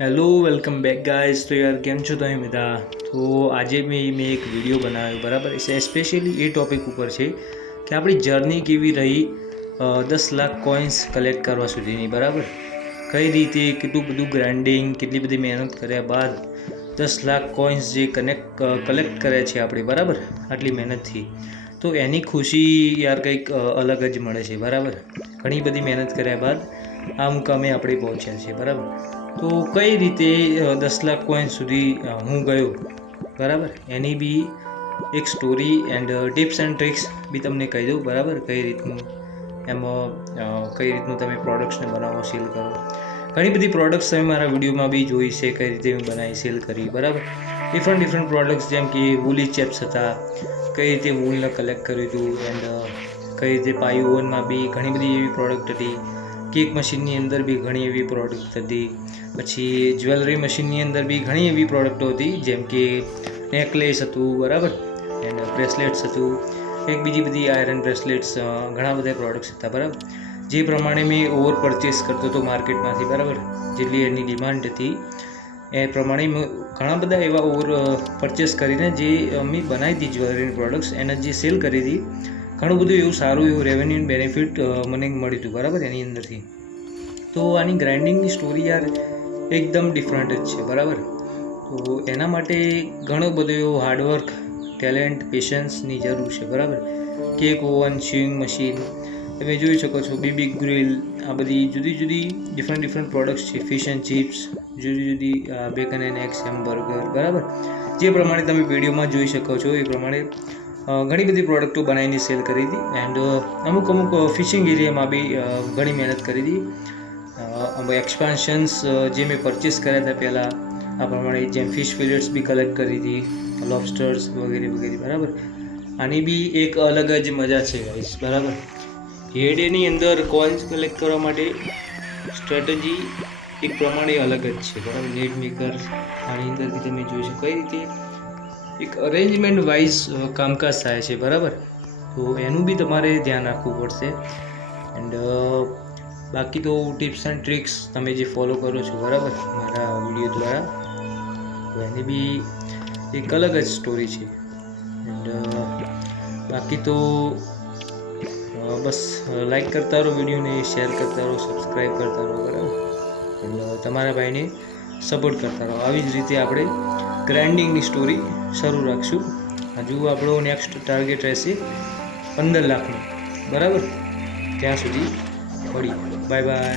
Hello welcome back guys તો યાર કેમ છો તમે બધા તો આજે મેં મેં એક વીડિયો બનાવ્યો બરાબર સ્પેશિયલી એ ટોપિક ઉપર છે કે આપણી જર્ની કેવી રહી દસ લાખ કોઈન્સ કલેક્ટ કરવા સુધીની બરાબર કઈ રીતે કેટલું બધું ગ્રાઇન્ડિંગ કેટલી બધી મહેનત કર્યા બાદ દસ લાખ કોઈન્સ જે કનેક્ટ કલેક્ટ કર્યા છે આપણે બરાબર આટલી મહેનતથી તો એની ખુશી યાર કંઈક અલગ જ મળે છે બરાબર ઘણી બધી મહેનત કર્યા બાદ આ મુકામે આપણે પહોંચ્યા છીએ, બરાબર? તો કઈ રીતે દસ લાખ કોઈન સુધી હું ગયો? બરાબર? એની બી એક story and tips and tricks બી તમને કહી દઉં, બરાબર? કઈ રીતનું એમાં કઈ રીતનું તમે પ્રોડક્ટ્સને બનાવો સેલ કરો? ઘણી બધી પ્રોડક્ટ્સ તમે મારા વિડીયોમાં બી જોઈ છે, કઈ રીતે મેં બનાવી સેલ કરી, બરાબર? ડિફરન્ટ ડિફરન્ટ પ્રોડક્ટ્સ જેમ કે વૂલી ચેપ્સ હતા, કઈ રીતે વૂલને કલેક્ટ કર્યું હતું એન્ડ કઈ રીતે પાયુ ઓવનમાં બી ઘણી બધી એવી પ્રોડક્ટ હતી. કેક મશીનની અંદર બી ઘણી એવી પ્રોડક્ટ હતી. પછી જ્વેલરી મશીનની અંદર બી ઘણી એવી પ્રોડક્ટો હતી, જેમ કે નેકલેસ હતું, બરાબર? એન્ડ બ્રેસલેટ્સ હતું. એક બીજી બધી આયરન બ્રેસલેટ્સ ઘણા બધા પ્રોડક્ટ્સ હતા, બરાબર? જે પ્રમાણે મેં ઓવર પરચેસ કરતો હતો માર્કેટમાંથી બરાબર? જેટલી એની ડિમાન્ડ હતી. એ પ્રમાણે મેં ઘણા બધા એવા ઓવર પરચેસ કરીને જે મેં બનાવી હતી જ્વેલરીની પ્રોડક્ટ્સ એને જે સેલ કરી હતી ઘણું બધું એવું સારું એવું રેવન્યુ બેનિફિટ મને મળ્યું હતું, બરાબર? એની અંદરથી. તો આની ગ્રાઇન્ડિંગની સ્ટોરી યાર એકદમ ડિફરન્ટ જ છે, બરાબર? તો એના માટે ઘણો બધો એવો હાર્ડવર્ક ટેલેન્ટ પેશન્સની જરૂર છે, બરાબર? કેક ઓવન શિવિંગ મશીન તમે જોઈ શકો છો બીબી ગ્રીલ આ બધી જુદી જુદી ડિફરન્ટ ડિફરન્ટ પ્રોડક્ટ્સ છે ફિશ એન્ડ ચિપ્સ જુદી જુદી બેકન એન્ડ એગ્સ હેમબર્ગર બરાબર? જે પ્રમાણે તમે વિડીયોમાં જોઈ શકો છો, એ પ્રમાણે ઘણી બધી પ્રોડક્ટો બનાવીને સેલ કરી હતી. એન્ડ અમુક અમુક ફિશિંગ એરિયામાં બી ઘણી મહેનત કરી હતી. એક્સપાન્શન્સ જે મેં પરચેસ કર્યા હતા પહેલાં, આ પ્રમાણે જેમ ફિશ ફિલેટ્સ બી કલેક્ટ કરી હતી લોબસ્ટર્સ વગેરે વગેરે, બરાબર? આની બી એક અલગ જ મજા છે ગાઈસ બરાબર? હેડેની અંદર કોઇન્સ કલેક્ટ કરવા માટે સ્ટ્રેટેજી એક પ્રમાણે અલગ જ છે, બરાબર? નેટ મેકર આની અંદર બી તમે જોઈ શકો કઈ રીતે એક અરેન્જમેન્ટ વાઇઝ કામકાજ થાય છે, બરાબર? તો એનું બી તમારે ધ્યાન રાખવું પડશે. એન્ડ બાકી તો ટિપ્સ એન્ડ ટ્રિક્સ તમે જે ફોલો કરો છો, બરાબર? મારા વીડિયો દ્વારા. તો એની બી એક અલગ જ સ્ટોરી છે. એન્ડ બાકી તો બસ લાઈક કરતા રહો વિડીયોને શેર કરતા રહો સબસ્ક્રાઈબ કરતા રહો, બરાબર? તમારા ભાઈને સપોર્ટ કરતા રહો. આવી જ રીતે આપણે ગ્રાઇન્ડિંગની સ્ટોરી શરૂ રાખશું. હજુ આપણો નેક્સ્ટ ટાર્ગેટ રહેશે પંદર લાખનો. બરાબર? ત્યાં સુધી મળી બાય બાય